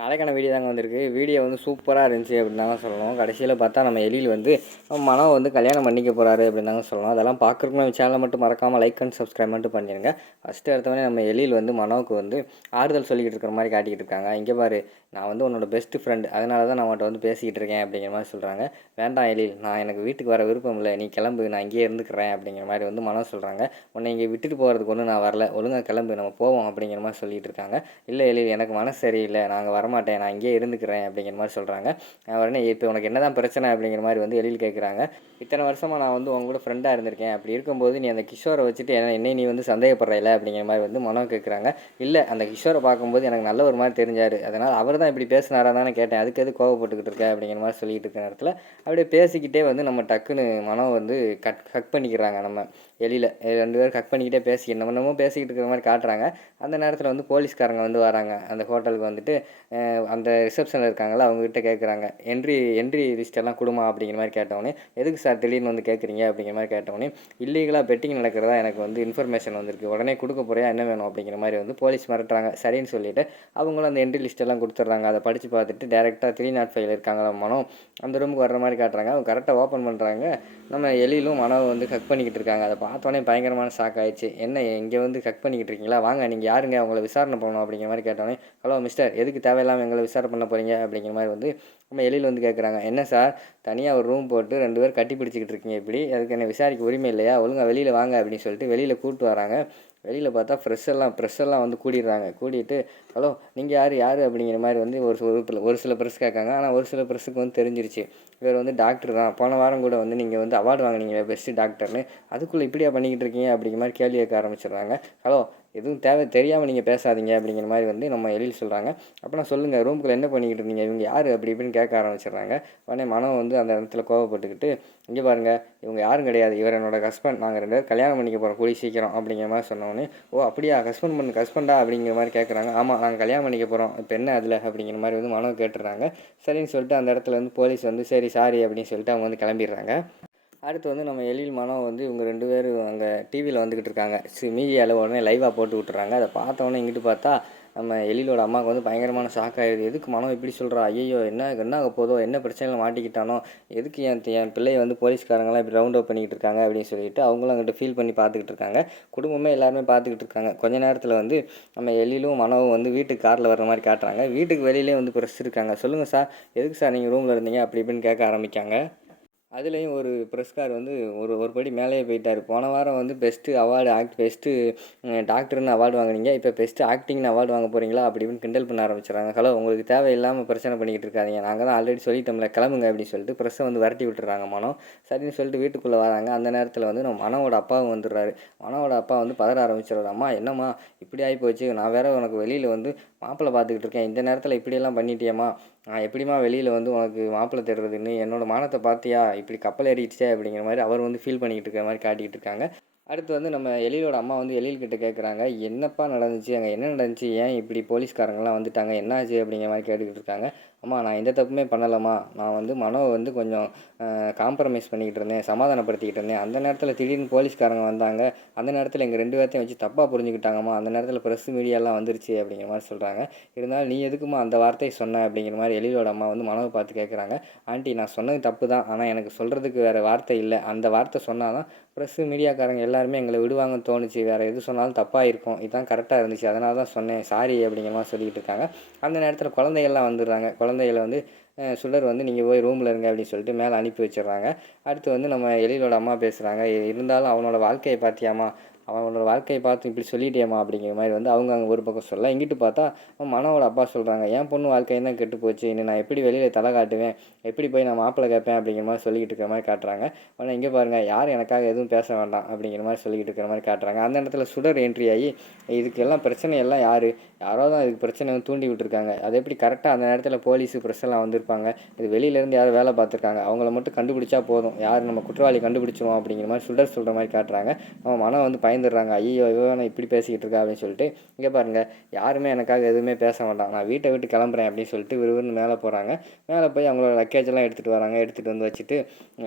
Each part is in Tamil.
நாளைக்கான வீடியோ தாங்க வந்திருக்கு. வீடியோ வந்து சூப்பராக இருந்துச்சு அப்படின்னு தாங்க சொல்லணும். கடைசியில் பார்த்தா நம்ம எழில் வந்து மனம் வந்து கல்யாணம் பண்ணிக்க போகிறாரு அப்படின்னு தாங்க சொல்லணும். அதெல்லாம் பார்க்குறதுக்கு நம்ம சேனலை மட்டும் மறக்காமல் லைக் அண்ட் சப்ஸ்கிரைப் மட்டும் பண்ணிடுங்க ஃபஸ்ட்டு எடுத்தவொடனே நம்ம எழில் வந்து மனோவுக்கு வந்து ஆறுதல் சொல்லிக்கிட்டு இருக்கிற மாதிரி காட்டிக்கிட்டு இருக்காங்க. இங்கே பாரு நான் வந்து உன்னோட பெஸ்ட் ஃப்ரெண்டு அதனால தான் நான் அவன்கிட்ட வந்து பேசிக்கிட்டு இருக்கேன் அப்படிங்கிற மாதிரி சொல்கிறாங்க வேண்டாம் எழில் நான் எனக்கு வீட்டுக்கு வர விருப்பம் இல்லை. நீ கிளம்பு நான் இங்கேயே இருந்துக்கிறேன் அப்படிங்கிற மாதிரி வந்து மனோ சொல்கிறாங்க உன்னை இங்கே விட்டுட்டு போகிறதுக்கு ஒன்றும் நான் வரல. ஒழுங்காக கிளம்பு நம்ம போவோம் அப்படிங்கிற மாதிரி சொல்லிகிட்டு இருக்காங்க. இல்லை எழில் எனக்கு மனசு சரியில்லை. நாங்கள் வரமாட்டேன் நான் இங்கேயே இருந்துக்கிறேன் அப்படிங்கிற மாதிரி சொல்கிறாங்க உடனே இப்போ உனக்கு என்ன தான் பிரச்சனை? அப்படிங்கிற மாதிரி வந்து எழில் கேட்குறாங்க இத்தனை வருஷமாக நான் வந்து உங்க கூட ஃப்ரெண்டாக இருந்திருக்கேன். அப்படி இருக்கும்போது நீ அந்த கிஷோரை வச்சுட்டு என்ன என்னை நீ வந்து சந்தேகப்படுறல அப்படிங்கிற மாதிரி வந்து மனோ கேட்குறாங்க இல்லை அந்த கிஷோரை பார்க்கும்போது எனக்கு நல்ல ஒரு மாதிரி தெரிஞ்சார். அதனால் அவர் தான் இப்படி பேசினாரா தானே கேட்டேன். அதுக்கு எது கோவப்பட்டுக்கிட்டு இருக்க? அப்படிங்கிற மாதிரி சொல்லிட்டு இருக்க நேரத்தில் அப்படியே பேசிக்கிட்டே வந்து நம்ம டக்குன்னு மனம் வந்து கட் கட் பண்ணிக்கிறாங்க நம்ம. எலியில் ரெண்டு பேரும் கட் பண்ணிக்கிட்டே பேசி நம்ம என்னமோ பேசிக்கிட்டு இருக்கிற மாதிரி காட்டுறாங்க. அந்த நேரத்தில் வந்து போலீஸ்காரங்க வந்து வராங்க. அந்த ஹோட்டலுக்கு வந்துட்டு அந்த ரிசப்ஷனில் இருக்காங்களா அவங்ககிட்ட கேட்குறாங்க என்ட்ரி என்ட்ரி லிஸ்ட்டெல்லாம் கொடுமா அப்படிங்கிற மாதிரி கேட்டவொடனே எதுக்கு சார் திடீர்னு வந்து கேட்குறீங்க அப்படிங்கிற மாதிரி கேட்டவொடனே இல்லீகலாக பெட்டிங் நடக்கிறதா எனக்கு வந்து இன்ஃபர்மேஷன் வந்திருக்கு. உடனே கொடுக்க போறியா? என்ன வேணும்? அப்படிங்கிற மாதிரி வந்து போலீஸ் மிரட்டுறாங்க. சரின்னு சொல்லிட்டு அவங்களும் அந்த என்ட்ரி லிஸ்ட்டெல்லாம் கொடுத்துட்றாங்க. அதை படித்து பார்த்துட்டு டேரெக்டாக த்ரீ நாட் ஃபைவ்ல இருக்காங்களா மனம் அந்த ரூமுக்கு வர்ற மாதிரி காட்டுறாங்க. அவங்க கரெக்டாக ஓப்பன் பண்ணுறாங்க நம்ம எலியிலும் மனவை வந்து கக் பண்ணிக்கிட்டு இருக்காங்க. அதை பார்த்தோன்னே பயங்கரமான ஷாக் ஆயிடுச்சு. என்ன இங்கே வந்து கக் பண்ணிக்கிட்டு இருக்கீங்களா வாங்க நீங்கள் யாருங்க? அவங்கள விசாரணை பண்ணணும் அப்படிங்கிற மாதிரி கேட்டோன்னே ஹலோ மிஸ்டர் எதுக்கு தேவையில்லாமல் எங்களை விசாரணை பண்ண போகிறீங்க அப்படிங்கிற மாதிரி வந்து நம்ம எழில் வந்து கேட்குறாங்க என்ன சார் தனியாக ஒரு ரூம் போட்டு ரெண்டு பேர் கட்டி பிடிச்சிக்கிட்டு இருக்கீங்க இப்படி? அதுக்கு என்ன விசாரிக்க உரிமை இல்லையா? ஒழுங்கா வெளியில் வாங்க அப்படின்னு சொல்லிட்டு வெளியில் கூப்பிட்டு வராங்க. வெளியில் பார்த்தா ஃப்ரெஷ்ஷெல்லாம் ப்ரெஷ்ஷெல்லாம் வந்து கூடிடுறாங்க. கூடிட்டு ஹலோ நீங்கள் யார்? யார்? அப்படிங்கிற மாதிரி வந்து ஒரு ஒரு ஒரு சில ப்ரெஸ் கேட்காங்க. ஆனால் ஒரு சில ப்ரெஸ்ஸுக்கு வந்து தெரிஞ்சிருச்சு. இவர் வந்து டாக்டர் தான். போன வாரம் கூட வந்து நீங்கள் வந்து அவார்டு வாங்குனீங்க பெஸ்ட்டு டாக்டர்னு அதுக்குள்ளே இப்படியா பண்ணிக்கிட்டு இருக்கீங்க? அப்படிங்கிற மாதிரி கேள்வி கேட்க ஆரம்பிச்சிடுறாங்க. ஹலோ எதுவும் தேவை தெரியாமல் நீங்கள் பேசாதீங்க அப்படிங்கிற மாதிரி வந்து நம்ம எழில் சொல்கிறாங்க அப்புறம் சொல்லுங்கள் ரூமுக்குள்ளே என்ன பண்ணிக்கிட்டு இருந்தீங்க? இவங்க யார்? அப்படி இப்படின்னு கேட்க ஆரம்பிச்சிடுறாங்க. உடனே மனம் வந்து அந்த இடத்துல கோவப்பட்டுக்கிட்டு இங்கே பாருங்கள் இவங்க யாரும் கிடையாது. இவர் என்னோட ஹஸ்பண்ட் நாங்கள் ரெண்டு பேரும் கல்யாணம் பண்ணிக்க போகிறோம் கூடி சீக்கிரம் அப்படிங்கிற மாதிரி சொன்னோடனே ஓ அப்படியா? ஹஸ்பண்ட் பண்ணு ஹஸ்பண்டா அப்படிங்கிற மாதிரி கேட்குறாங்க. ஆமாம் நாங்கள் கல்யாணம் பண்ணிக்க போகிறோம் இப்போ என்ன அதில்? அப்படிங்கிற மாதிரி வந்து மனம் கேட்டுறாங்க சரின்னு சொல்லிட்டு அந்த இடத்துல வந்து போலீஸ் வந்து சரி சாரி அப்படின்னு சொல்லிட்டு அவங்க வந்து கிளம்பிடுறாங்க. அடுத்து வந்து நம்ம எழில் மனம் வந்து இவங்க ரெண்டு பேரும் அங்கே டிவியில் வந்துக்கிட்டு இருக்காங்க. மீடியாவில் உடனே லைவாக போட்டு விட்டுறாங்க. அதை பார்த்தோன்னே இங்கிட்டு பார்த்தா நம்ம எழிலோட அம்மாவுக்கு வந்து பயங்கரமான ஷாக் ஆகிடுது எதுக்கு மனம் இப்படி சொல்கிறா ஐயோ என்ன என்ன ஆக போதோ? என்ன பிரச்சனையில் மாட்டிக்கிட்டானோ? எதுக்கு என் என் பிள்ளையை வந்து போலீஸ்காரங்களாம் இப்படி ரவுண்ட் அப் பண்ணிக்கிட்டு இருக்காங்க? அப்படின்னு சொல்லிட்டு அவங்களும் அங்கிட்ட ஃபீல் பண்ணி பார்த்துக்கிட்டு இருக்காங்க. குடும்பமே எல்லாருமே பார்த்துக்கிட்டு இருக்காங்க. கொஞ்ச நேரத்தில் வந்து நம்ம எழிலும் மனவும் வந்து வீட்டுக்கு காரில் வர்ற மாதிரி காட்டுறாங்க. வீட்டுக்கு வெளியிலே வந்து பிரச்சிருக்காங்க இருக்காங்க சொல்லுங்கள் சார் எதுக்கு சார் நீங்கள் ரூமில் இருந்தீங்க? அப்படி இப்படின்னு கேட்க ஆரம்பிக்காங்க. அதுலேயும் ஒரு புரஸ்கார் வந்து ஒரு ஒரு படி மேலேயே போயிட்டார். போன வாரம் வந்து பெஸ்ட்டு அவார்டு ஆக்ட் பெஸ்ட்டு டாக்டர்னு அவார்டு வாங்குனீங்க. இப்போ பெஸ்ட்டு ஆக்டிங்னு அவார்டு வாங்க போகிறீங்களா அப்படின்னு இப்படின்னு கிண்டல் பண்ண ஆரம்பிச்சிடுறாங்க. ஹலோ உங்களுக்கு தேவையில்லாமல் பிரச்சனை பண்ணிக்கிட்டு இருக்காதீங்க. நாங்கள் தான் ஆல்ரெடி சொல்லிட்டோம்ல கிளம்புங்க அப்படின்னு சொல்லிட்டு ப்ரெஸ்ஸை வந்து விரட்டி விட்டுறாங்க மனம் சரின்னு சொல்லிட்டு வீட்டுக்குள்ளே வராங்க. அந்த நேரத்தில் வந்து நம்ம மனோட அப்பாவும் வந்துடுறாரு. மனோட அப்பா வந்து பதற ஆரம்பிச்சிடுறாரு. அம்மா என்னம்மா? இப்படி ஆகி போச்சு நான் வேற உனக்கு வெளியில் வந்து மாப்பிள்ளை பார்த்துக்கிட்டு இருக்கேன். இந்த நேரத்தில் இப்படியெல்லாம் பண்ணிட்டியம்மா? நான் எப்படிம்மா வெளியில் வந்து உனக்கு மாப்பிள்ளை தேடுறதுன்னு என்னோடய மானத்தை பார்த்தியா? இப்படி கப்பல் ஏறிடுச்சே அப்படிங்கிற மாதிரி அவர் வந்து ஃபீல் பண்ணிக்கிட்டு இருக்கிற மாதிரி காட்டிக்கிட்டு இருக்காங்க. அடுத்து வந்து நம்ம எழிலோட அம்மா வந்து எழில் கிட்ட கேட்குறாங்க என்னப்பா நடந்துச்சு? அங்கே என்ன நடந்துச்சு? ஏன் இப்படி போலீஸ்காரங்களாம் வந்துட்டாங்க? என்னாச்சு அப்படிங்கிற மாதிரி கேட்டுக்கிட்டு இருக்காங்க. அம்மா நான் எந்த தப்புமே பண்ணலம்மா. நான் வந்து மனோவை வந்து கொஞ்சம் காம்ப்ரமைஸ் பண்ணிக்கிட்டு இருந்தேன் சமாதானப்படுத்திக்கிட்டு இருந்தேன். அந்த நேரத்தில் திடீர்னு போலீஸ்காரங்க வந்தாங்க. அந்த நேரத்தில் எங்கள் ரெண்டு பேர்த்தையும் வச்சு தப்பாக புரிஞ்சுக்கிட்டாங்கம்மா. அந்த நேரத்தில் ப்ரெஸ் மீடியாலாம் வந்துருச்சு அப்படிங்கிற மாதிரி சொல்கிறாங்க இருந்தாலும் நீ எதுக்குமா அந்த வார்த்தையை சொன்ன அப்படிங்கிற மாதிரி எழிலோட அம்மா வந்து மனோவை பார்த்து கேட்குறாங்க ஆண்டி நான் சொன்னது தப்பு தான். ஆனால் எனக்கு சொல்கிறதுக்கு வேறு வார்த்தை இல்லை. அந்த வார்த்தை சொன்னால் தான் ப்ரெஸ்ஸு மீடியாக்காரங்க எல்லாருமே எங்களை விடுவாங்கன்னு தோணுச்சு. வேறு எது சொன்னாலும் தப்பாக இருக்கும் இதுதான் கரெக்டாக இருந்துச்சு. அதனால தான் சொன்னேன். சாரி அப்படிங்கிற மாதிரி சொல்லிக்கிட்டு இருக்காங்க. அந்த நேரத்தில் குழந்தைகள்லாம் வந்துடுறாங்க. குழந்தைகளை வந்து சுடர் வந்து நீங்கள் போய் ரூமில் இருங்க அப்படின்னு சொல்லிட்டு மேலே அனுப்பி வச்சிடுறாங்க. அடுத்து வந்து நம்ம எழிலோட அம்மா பேசுகிறாங்க இருந்தாலும் அவனோட வாழ்க்கையை அவனோட வாழ்க்கையை பார்த்து இப்படி சொல்லிட்டேம்மா அப்படிங்கிற மாதிரி வந்து அவங்க அங்கே ஒரு பக்கம் சொல்ல இங்கிட்டு பார்த்தா அவன் மனோட அப்பா சொல்கிறாங்க என் பொண்ணு வாழ்க்கையும் தான் கெட்டு போச்சு? இன்னும் நான் எப்படி வெளியில் தலை காட்டுவேன்? எப்படி போய் நான் மாப்பிள்ளை கேட்பேன்? அப்படிங்கிற மாதிரி சொல்லிக்கிட்டு இருக்கிற மாதிரி காட்டுறாங்க. ஆனால் இங்கே பாருங்கள் யார் எனக்காக எதுவும் பேச வேண்டாம். அப்படிங்கிற மாதிரி சொல்லிக்கிட்டு இருக்கிற மாதிரி காட்டுறாங்க. அந்த இடத்துல சுடர் என்ட்ரி ஆகி இதுக்கு எல்லாம் பிரச்சனை எல்லாம் யார்? யாரோ தான் இதுக்கு பிரச்சனை வந்து தூண்டி விட்டுருக்காங்க. அது எப்படி கரெக்டாக அந்த நேரத்தில் போலீஸு ப்ரெஸ்ஸெல்லாம் வந்திருப்பாங்க? இது வெளியிலேருந்து யாரும் வேலை பார்த்துருக்காங்க. அவங்கள மட்டும் கண்டுபிடிச்சா போதும். யார் நம்ம குற்றவாளி கண்டுபிடிச்சிருவோம்? அப்படிங்கிற மாதிரி சுடர் சொல்கிற மாதிரி காட்டுறாங்க. அவன் மனம் வந்து பயந்து பயந்துடுறாங்க. ஐயோ இவன் இப்படி பேசிக்கிட்டு இருக்கா அப்படின்னு சொல்லிட்டு இங்கே பாருங்கள் யாருமே எனக்காக எதுவுமே பேச மாட்டாங்க. நான் வீட்டை விட்டு கிளம்புறேன் அப்படின்னு சொல்லிட்டு விறுவிறுன்னு மேலே போகிறாங்க மேலே போய் அவங்களோட லக்கேஜ் எல்லாம் எடுத்துகிட்டு வராங்க. எடுத்துகிட்டு வந்து வச்சுட்டு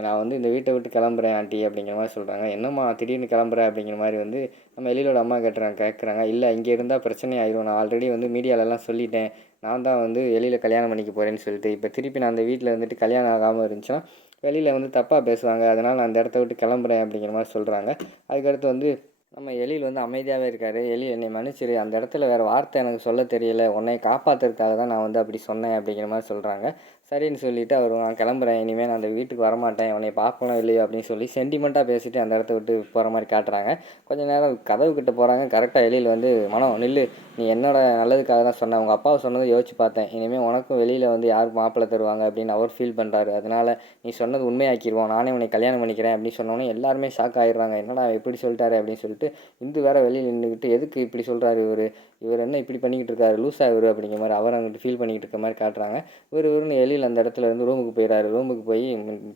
நான் வந்து இந்த வீட்டை விட்டு கிளம்புறேன் ஆண்டி அப்படிங்கிற மாதிரி சொல்கிறாங்க என்னம்மா திடீர்னு கிளம்புறேன் அப்படிங்கிற மாதிரி வந்து நம்ம எழிலோட அம்மா கேட்டுறாங்க கேட்குறாங்க இல்லை இங்கே இருந்தால் பிரச்சனை ஆயிரும். நான் ஆல்ரெடி வந்து மீடியாலலாம் சொல்லிட்டேன். நான் தான் வந்து வெளியில் கல்யாணம் பண்ணிக்க போகிறேன்னு சொல்லிட்டு இப்போ திருப்பி நான் அந்த வீட்டில் வந்துட்டு கல்யாணம் ஆகாமல் இருந்துச்சுன்னா வெளியில் வந்து தப்பாக பேசுவாங்க. அதனால் நான் அந்த இடத்த விட்டு கிளம்புறேன் அப்படிங்கிற மாதிரி சொல்கிறாங்க அதுக்கடுத்து வந்து நம்ம எழில் வந்து அமைதியாகவே இருக்கார். எலி என்னை மன்னிச்சிரு. அந்த இடத்துல வேறு வார்த்தை எனக்கு சொல்ல தெரியல. உன்னை காப்பாற்றுறதுக்காக தான் நான் வந்து அப்படி சொன்னேன் அப்படிங்கிற மாதிரி சொல்கிறாங்க சரின்னு சொல்லிவிட்டு அவர் நான் கிளம்புறேன். இனிமேல் நான் அந்த வீட்டுக்கு வரமாட்டேன். உன்னை பார்க்கணும் இல்லையோ? அப்படின்னு சொல்லி சென்டிமெண்ட்டாக பேசிட்டு அந்த இடத்த விட்டு போகிற மாதிரி காட்டுறாங்க. கொஞ்ச நேரம் கதவு கிட்ட போகிறாங்க கரெக்டாக வெளியில் வந்து மனம் நில்லு. நீ என்னோட நல்லதுக்காக தான் சொன்னேன் உங்கள் அப்பாவை சொன்னதை யோசிச்சு பார்த்தேன். இனிமேல் உனக்கும் வெளியில் வந்து யார் மாப்பிள்ளை தருவாங்க? அப்படின்னு அவர் ஃபீல் பண்ணுறாரு அதனால் நீ சொன்னது உண்மையாக்கிடுவோம் நானே உன்னை கல்யாணம் பண்ணிக்கிறேன். அப்படின்னு சொன்னோன்னே எல்லாருமே ஷாக் ஆகிடுறாங்க என்னடா எப்படி சொல்லிட்டாரு? அப்படின்னு சொல்லிட்டு இந்து வேற வெளியில் நின்றுக்கிட்டு எதுக்கு இப்படி சொல்கிறாரு இவர்? இவர் என்ன இப்படி பண்ணிக்கிட்டு இருக்காரு? லூஸ் இவர்? அப்படிங்கிற மாதிரி அவர் அங்கிட்டு ஃபீல் பண்ணிக்கிட்டு இருக்க மாதிரி காட்டுறாங்க. ஒரு இவருன்னு எழில் அந்த இடத்துல இருந்து ரூமுக்கு போயிடறாரு ரூமுக்கு போய்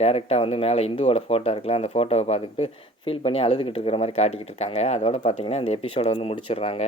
டேரெக்டாக வந்து மேலே இந்துவோட ஃபோட்டோ இருக்குல்ல அந்த ஃபோட்டோவை பார்த்துக்கிட்டு ஃபீல் பண்ணி அழுதுகிட்டு இருக்கிற மாதிரி காட்டிக்கிட்டு இருக்காங்க. அதோட பார்த்தீங்கன்னா அந்த எபிசோடை வந்து முடிச்சிடுறாங்க.